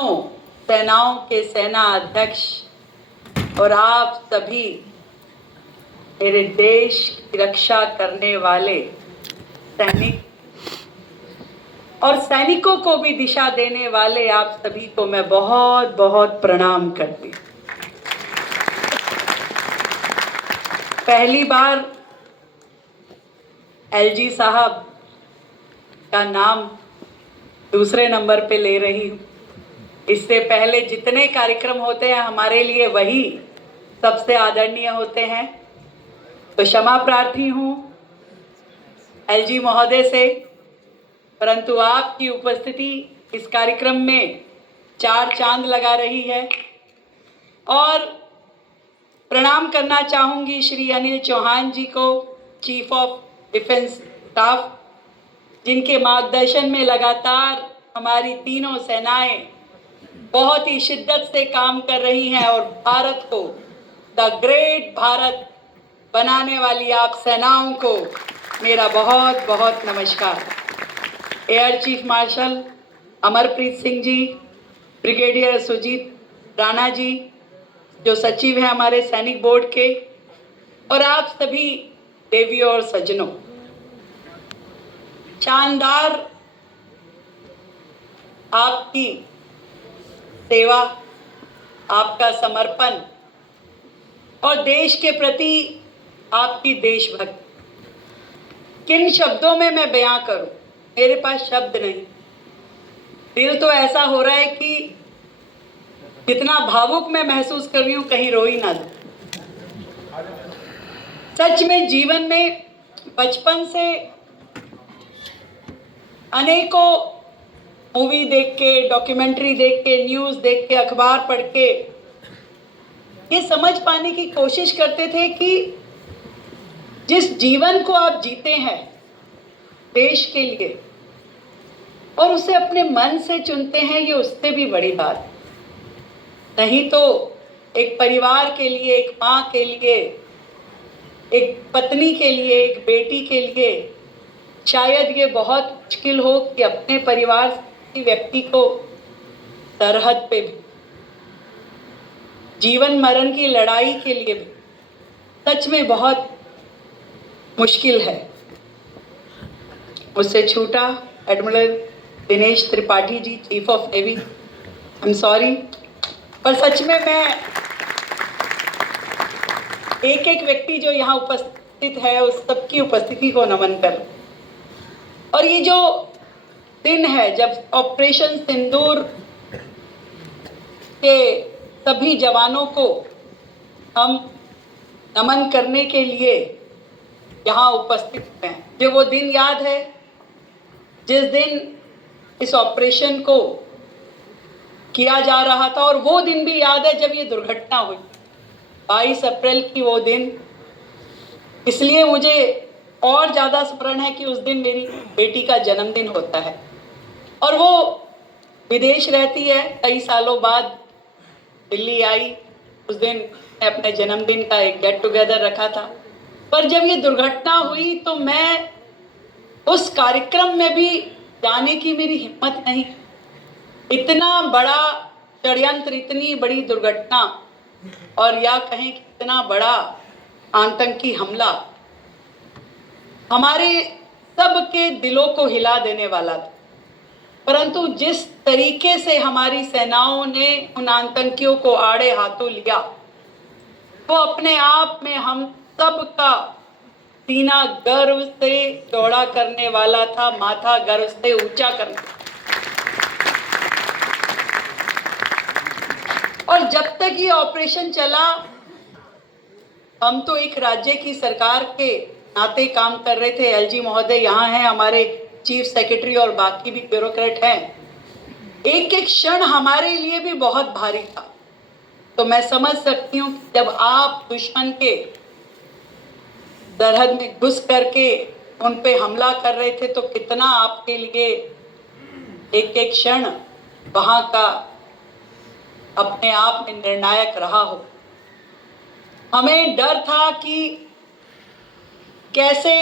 तीनों सेनाओं के सेना अध्यक्ष और आप सभी मेरे देश की रक्षा करने वाले सैनिक और सैनिकों को भी दिशा देने वाले आप सभी को मैं बहुत बहुत प्रणाम करती हूँ। पहली बार एलजी साहब का नाम दूसरे नंबर पे ले रही हूँ। इससे पहले जितने कार्यक्रम होते हैं हमारे लिए वही सबसे आदरणीय होते हैं, तो क्षमा प्रार्थी हूँ एलजी महोदय से, परंतु आपकी उपस्थिति इस कार्यक्रम में चार चांद लगा रही है। और प्रणाम करना चाहूँगी श्री अनिल चौहान जी को, चीफ ऑफ डिफेंस स्टाफ, जिनके मार्गदर्शन में लगातार हमारी तीनों सेनाएं बहुत ही शिद्दत से काम कर रही हैं और भारत को द ग्रेट भारत बनाने वाली आप सेनाओं को मेरा बहुत बहुत नमस्कार। Air chief marshal Amarpreet Singh ji, brigadier Sujeet Rana ji जो सचिव हैं हमारे सैनिक बोर्ड के, और आप सभी देवियों और सज्जनों, शानदार आपकी सेवा, आपका समर्पण और देश के प्रति आपकी देशभक्ति, किन शब्दों में मैं बयां करूं, मेरे पास शब्द नहीं। दिल तो ऐसा हो रहा है कि जितना भावुक मैं महसूस कर रही हूं कहीं रो ही ना दूं। सच में जीवन में बचपन से अनेकों मूवी देख के, डॉक्यूमेंट्री देख के, न्यूज़ देख के, अखबार पढ़ के ये समझ पाने की कोशिश करते थे कि जिस जीवन को आप जीते हैं देश के लिए और उसे अपने मन से चुनते हैं, ये उससे भी बड़ी बात नहीं। तो एक परिवार के लिए, एक माँ के लिए, एक पत्नी के लिए, एक बेटी के लिए शायद ये बहुत मुश्किल हो कि अपने परिवार के व्यक्ति को सरहद पे भी, जीवन मरण की लड़ाई के लिए भी सच में बहुत मुश्किल है। मुझसे छूटा admiral Dinesh Tripathi ji, chief of navy, I am sorry, पर सच में मैं एक एक व्यक्ति जो यहाँ उपस्थित है उस सबकी उपस्थिति को नमन कर। और ये जो दिन है जब ऑपरेशन सिंदूर के सभी जवानों को हम नमन करने के लिए यहाँ उपस्थित हैं, मुझे वो दिन याद है जिस दिन इस ऑपरेशन को किया जा रहा था, और वो दिन भी याद है जब ये दुर्घटना हुई 22 अप्रैल की वो दिन। इसलिए मुझे और ज़्यादा स्मरण है कि उस दिन मेरी बेटी का जन्मदिन होता है और वो विदेश रहती है, कई सालों बाद दिल्ली आई। उस दिन मैं अपने जन्मदिन का एक गेट टुगेदर रखा था, पर जब ये दुर्घटना हुई तो मैं उस कार्यक्रम में भी जाने की मेरी हिम्मत नहीं। इतना बड़ा षड्यंत्र, इतनी बड़ी दुर्घटना, और या कहें कि इतना बड़ा आतंकी हमला हमारे सबके दिलों को हिला देने वाला था, परंतु जिस तरीके से हमारी सेनाओं ने उन आतंकियों को आड़े हाथों लिया वो अपने आप में हम सबका सीना गर्व से चौड़ा करने वाला था, माथा गर्व से ऊंचा करने। और जब तक ये ऑपरेशन चला हम तो एक राज्य की सरकार के नाते काम कर रहे थे। एलजी महोदय यहाँ हैं, हमारे चीफ सेक्रेटरी और बाकी भी ब्यूरोक्रेट हैं। एक एक क्षण हमारे लिए भी बहुत भारी था। तो मैं समझ सकती हूँ कि जब आप दुश्मन के सरहद में घुस करके उन पे हमला कर रहे थे तो कितना आपके लिए एक एक क्षण वहाँ का अपने आप में निर्णायक रहा हो। हमें डर था कि कैसे